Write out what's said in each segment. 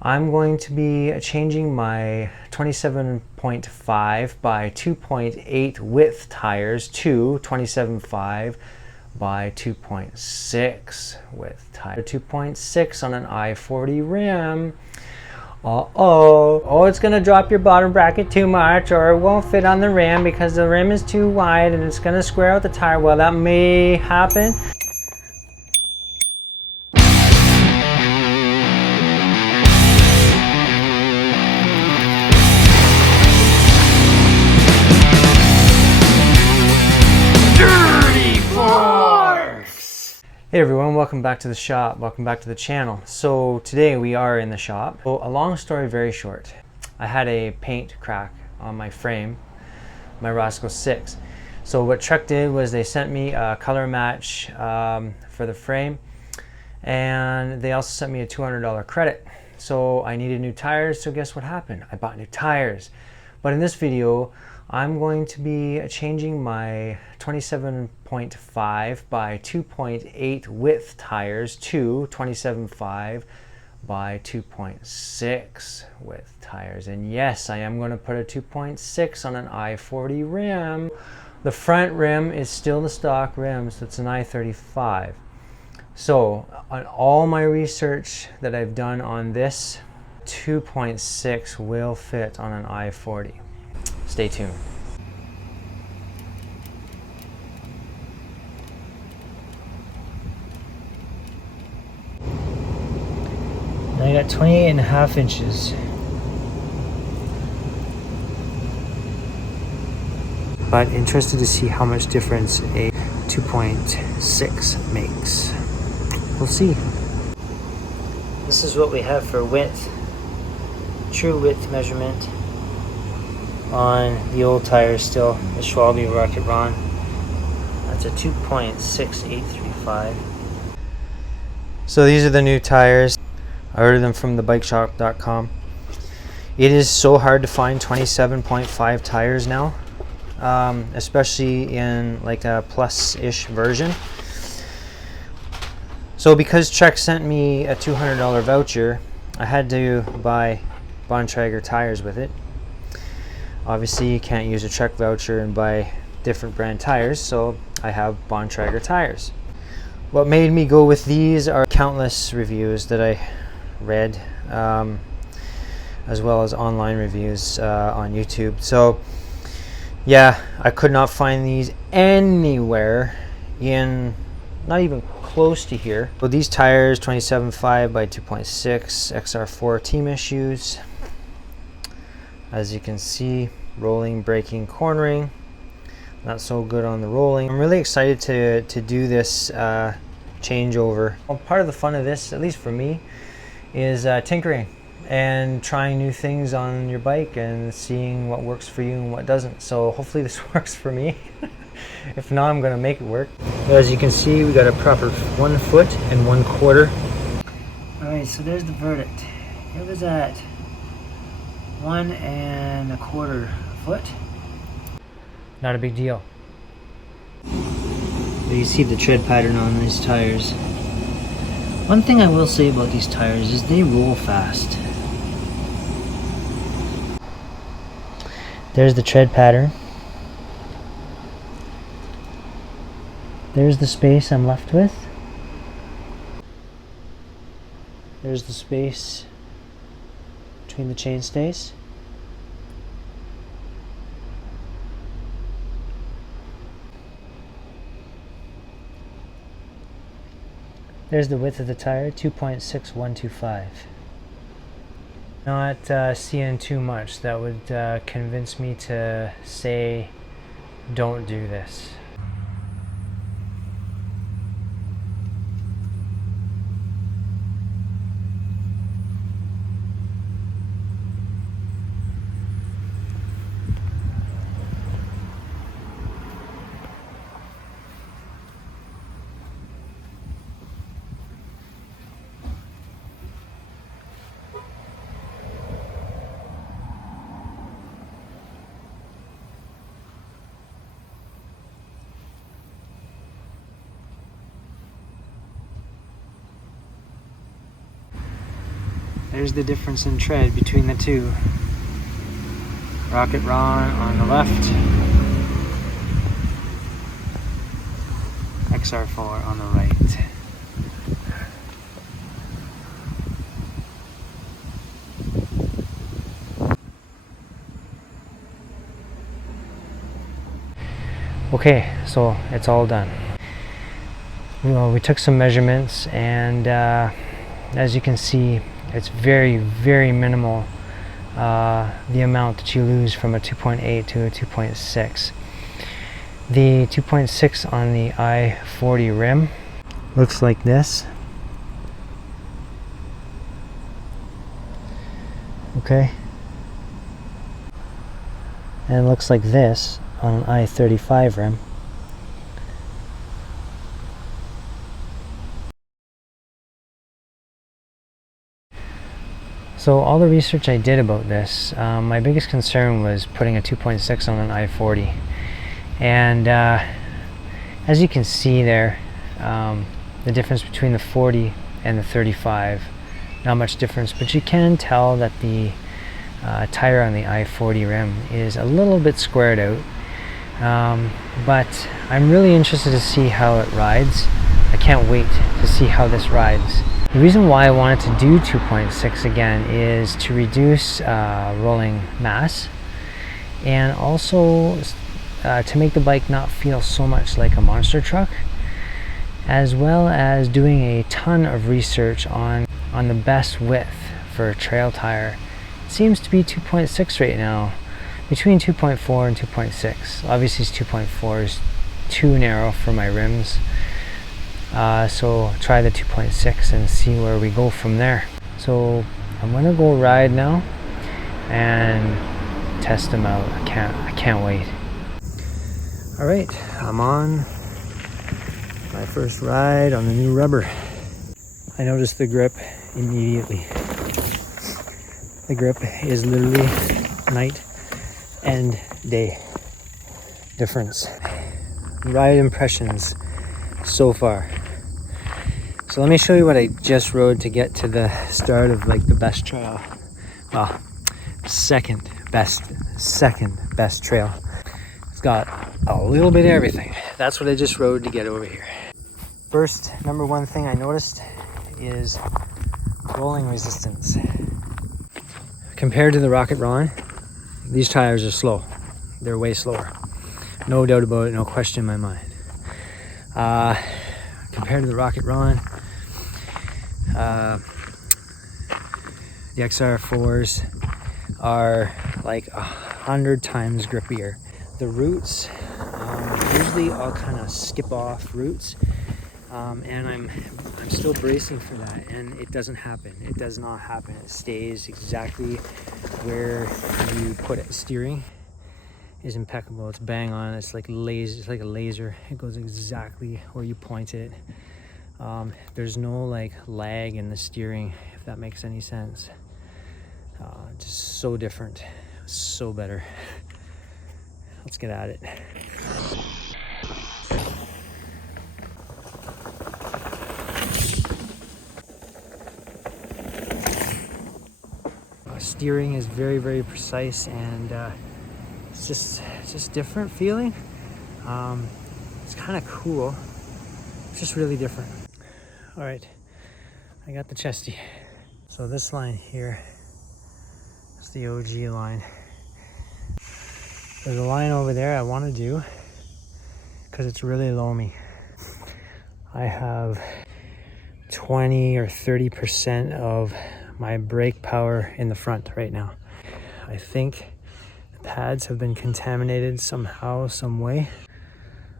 I'm going to be changing my 27.5 by 2.8 width tires to 27.5 by 2.6 width tire. 2.6 on an I-40 rim. Oh, it's gonna drop your bottom bracket too much, or it won't fit on the rim because the rim is too wide and it's gonna square out the tire. Well, that may happen. Hey everyone, welcome back to the shop, welcome back to the channel. So today we are in the shop. So a long story very short. I had a paint crack on my frame, my Roscoe 6. So what Trek did was they sent me a color match for the frame, and they also sent me a $200 credit. So I needed new tires, so guess what happened? I bought new tires. But in this video, I'm going to be changing my 27.5 by 2.8 width tires to 27.5 by 2.6 width tires. And yes, I am going to put a 2.6 on an I-40 rim. The front rim is still the stock rim, so it's an I-35. So on all my research that I've done on this, 2.6 will fit on an I-40. Stay tuned. Now I got 28.5 inches. But interested to see how much difference a 2.6 makes. We'll see. This is what we have for width, true width measurement on the old tires still, the Schwalbe Rocket Ron. That's a 2.6835. So these are the new tires. I ordered them from thebikeshop.com. It is so hard to find 27.5 tires now, especially in like a plus-ish version. So because Trek sent me a $200 voucher, I had to buy Bontreger tires with it. Obviously you can't use a Trek voucher and buy different brand tires, so I have Bontreger tires. What made me go with these are countless reviews that I read, as well as online reviews on YouTube. So yeah, I could not find these anywhere in, not even close to here. So these tires, 27.5 by 2.6 XR4 team issues. As you can see, rolling, braking, cornering, not so good on the rolling. I'm really excited to do this changeover. Well, part of the fun of this, at least for me, is tinkering and trying new things on your bike and seeing what works for you and what doesn't. So hopefully this works for me. If not, I'm gonna make it work. As you can see, we got a proper 1 foot and 1/4. All right, so there's the verdict. It was at 1 1/4 foot. Not a big deal. You see the tread pattern on these tires. One thing I will say about these tires is they roll fast. There's the tread pattern. There's the space I'm left with. There's the space between the chainstays. There's the width of the tire, 2.6125. Not seeing too much that would convince me to say don't do this. there's the difference in tread between the two. Rocket Ron on the left, XR4 on the right. Okay, so it's all done. Well, we took some measurements, and as you can see, it's very, very minimal, the amount that you lose from a 2.8 to a 2.6. The 2.6 on the I-40 rim looks like this. Okay. And it looks like this on an I-35 rim. So all the research I did about this, my biggest concern was putting a 2.6 on an I-40. And as you can see there, the difference between the 40 and the 35, not much difference, but you can tell that the tire on the I-40 rim is a little bit squared out. But I'm really interested to see how it rides. I can't wait to see how this rides. The reason why I wanted to do 2.6 again is to reduce rolling mass, and also to make the bike not feel so much like a monster truck, as well as doing a ton of research on the best width for a trail tire. It seems to be 2.6 right now, between 2.4 and 2.6. Obviously 2.4 is too narrow for my rims. So try the 2.6 and see where we go from there. So I'm gonna go ride now and test them out. I can't wait. All right, I'm on my first ride on the new rubber. I noticed the grip immediately. The grip is literally night and day difference. Ride impressions so far. So let me show you what I just rode to get to the start of like the best trail. Well, second best trail. It's got a little bit of everything. That's what I just rode to get over here. First, number one thing I noticed is rolling resistance. Compared to the Rocket Ron, these tires are slow. They're way slower. No doubt about it, no question in my mind. Compared to the Rocket Ron, the XR4s are like 100 times grippier. The roots, usually I'll kind of skip off roots, and I'm still bracing for that, and it doesn't happen. It does not happen. It stays exactly where you put it. Steering is impeccable. It's bang on. It's like laser. It's like a laser. It goes exactly where you point it. There's no like lag in the steering, if that makes any sense. Just so different, so better. Let's get at it. Steering is very, very precise, and it's just different feeling. It's kind of cool. It's just really different. All right, I got the chesty. So this line here is the OG line. There's a line over there I want to do because it's really loamy. I have 20 or 30% of my brake power in the front right now. I think the pads have been contaminated somehow, some way.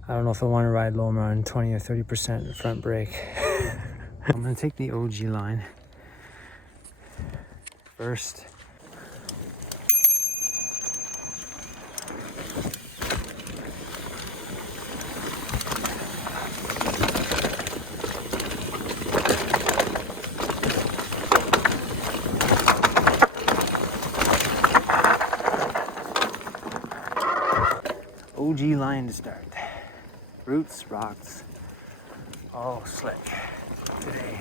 I don't know if I want to ride loam on 20 or 30% front brake. I'm going to take the OG line first. OG line to start. Roots, rocks, all slick today.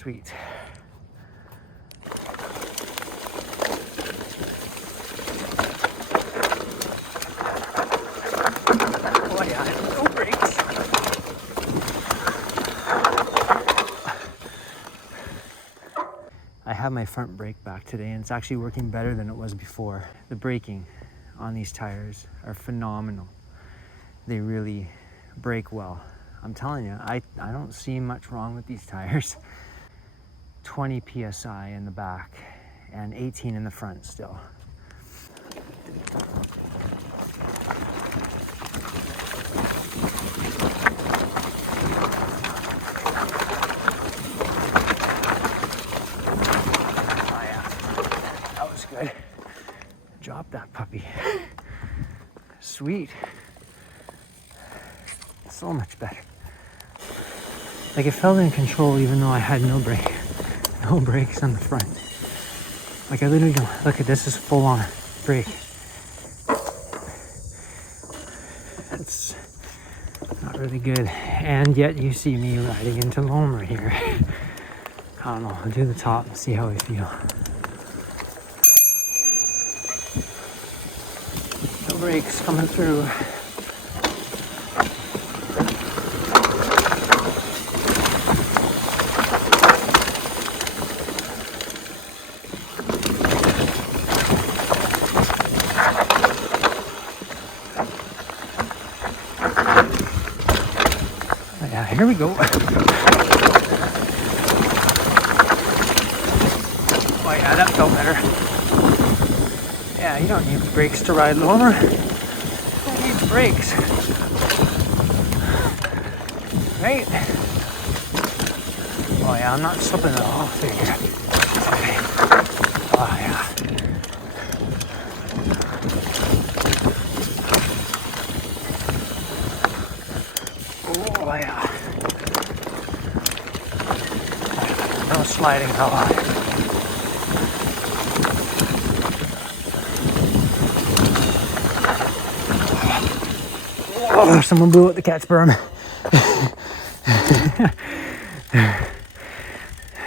Sweet. Oh yeah, no brakes. I have my front brake back today and it's actually working better than it was before. The braking on these tires are phenomenal. They really brake well. I'm telling you, I don't see much wrong with these tires. 20 PSI in the back and 18 in the front still. Oh yeah, that was good. Drop that puppy. Sweet. So much better. Like it felt in control even though I had no brakes on the front. Like I literally don't, look at this, is full on brake. It's not really good. And yet you see me riding into Lomer here. I don't know, I'll do the top and see how I feel. No brakes coming through. Yeah, here we go. Oh yeah, that felt better. Yeah, you don't need brakes to ride Lomer. Who needs brakes? Right? Oh yeah, I'm not slipping at all. Okay. Oh yeah. Oh yeah. No sliding at all. Oh, someone blew out the cat's berm.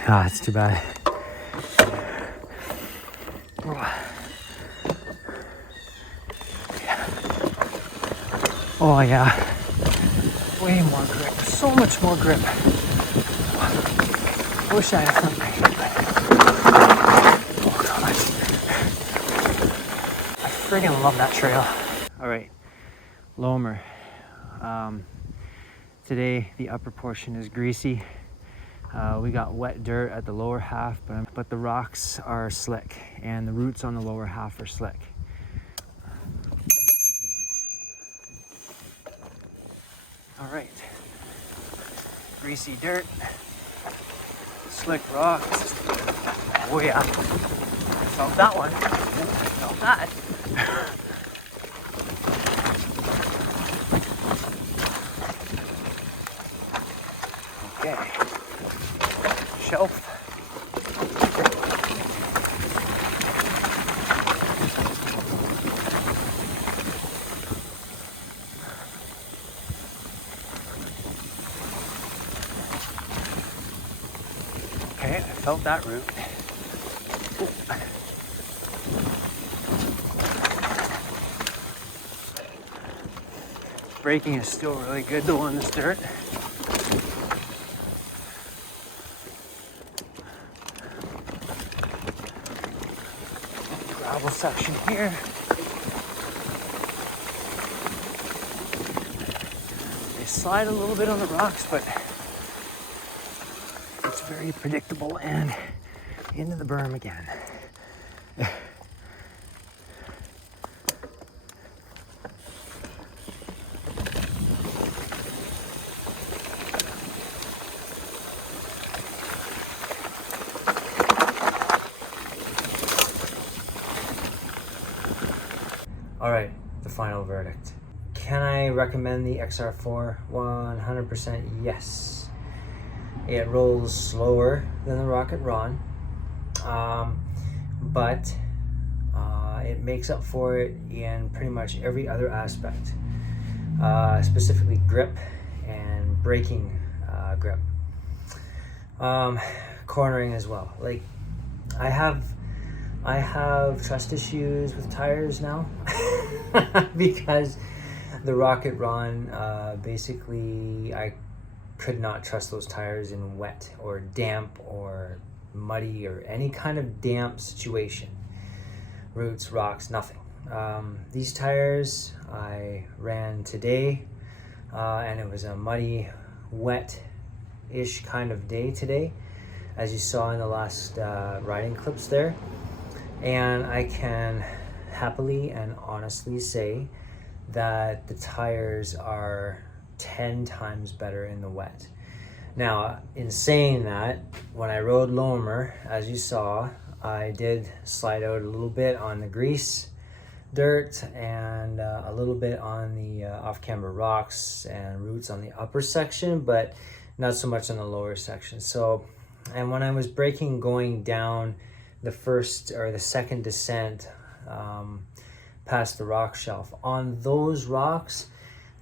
Ah, it's too bad. Oh yeah. Way more grip. So much more grip. Wish I had front brake. Oh god. I friggin' love that trail. Alright. Lomer. Today the upper portion is greasy. We got wet dirt at the lower half, but the rocks are slick and the roots on the lower half are slick. All right, greasy dirt, slick rocks. Oh yeah, I felt that one. I felt that. Okay. Shelf. Okay, I felt that root. Ooh. Braking is still really good though on this dirt. Gravel section here. They slide a little bit on the rocks, but it's very predictable and into the berm again. All right, the final verdict. Can I recommend the XR4? 100% yes. It rolls slower than the Rocket Ron, but it makes up for it in pretty much every other aspect, specifically grip and braking grip. cornering as well. Like I have trust issues with tires now because the Rocket Ron, basically I could not trust those tires in wet or damp or muddy or any kind of damp situation. Roots, rocks, nothing. These tires I ran today, and it was a muddy, wet-ish kind of day today, as you saw in the last riding clips there. And I can happily and honestly say that the tires are 10 times better in the wet. Now, in saying that, when I rode Lomer, as you saw, I did slide out a little bit on the grease dirt and a little bit on the off-camber rocks and roots on the upper section, but not so much on the lower section. So, and when I was braking going down the first or the second descent past the rock shelf, on those rocks,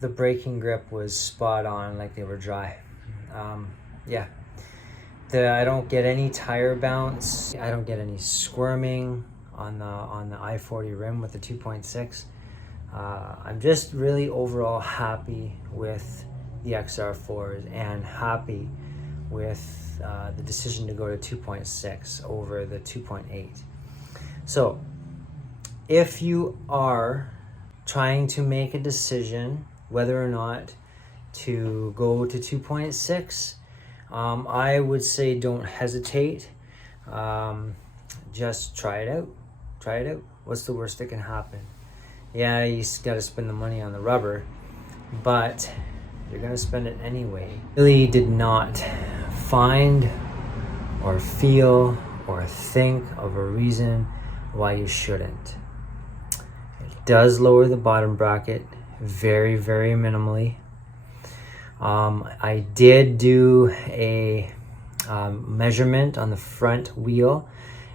the braking grip was spot on, like they were dry. Yeah, I don't get any tire bounce. I don't get any squirming on the I-40 rim with the 2.6. I'm just really overall happy with the XR4s and happy with the decision to go to 2.6 over the 2.8. So if you are trying to make a decision whether or not to go to 2.6, I would say don't hesitate. Just try it out. Try it out. What's the worst that can happen? Yeah, you got to spend the money on the rubber, but you're going to spend it anyway. Really did not find or feel or think of a reason why you shouldn't. It does lower the bottom bracket very, very minimally. I did do a measurement on the front wheel,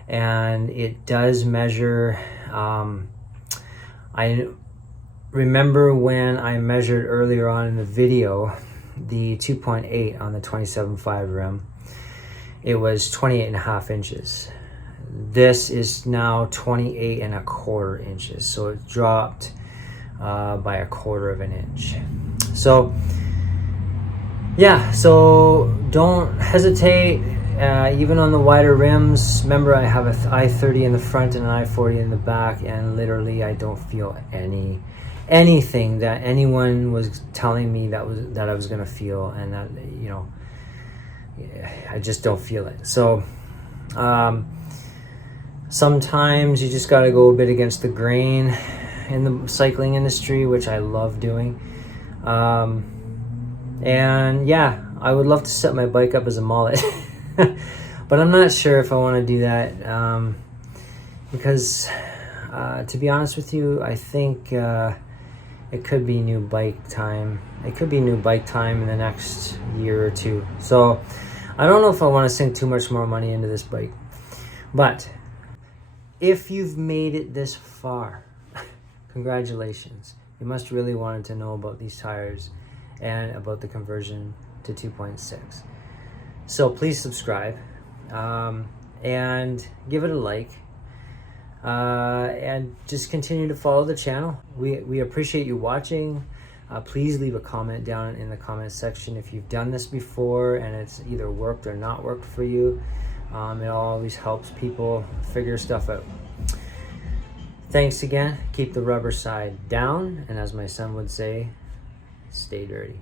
and it does measure. I remember when I measured earlier on in the video the 2.8 on the 27.5 rim, it was 28.5 inches. This is now 28.25 inches, so it dropped by 1/4 inch. So yeah, so don't hesitate, even on the wider rims. Remember, I have an I-30 in the front and an I-40 in the back, and literally I don't feel anything that anyone was telling me that I was gonna feel, and that, you know, I just don't feel it. So sometimes you just gotta go a bit against the grain in the cycling industry, which I love doing. And yeah, I would love to set my bike up as a mullet, but I'm not sure if I want to do that, because to be honest with you, I think it could be new bike time. It could be new bike time in the next year or two. So I don't know if I want to sink too much more money into this bike. But if you've made it this far, congratulations. You must really wanted to know about these tires and about the conversion to 2.6. So please subscribe, and give it a like, and just continue to follow the channel. We appreciate you watching. Please leave a comment down in the comment section if you've done this before and it's either worked or not worked for you. It always helps people figure stuff out. Thanks again. Keep the rubber side down, and as my son would say, stay dirty.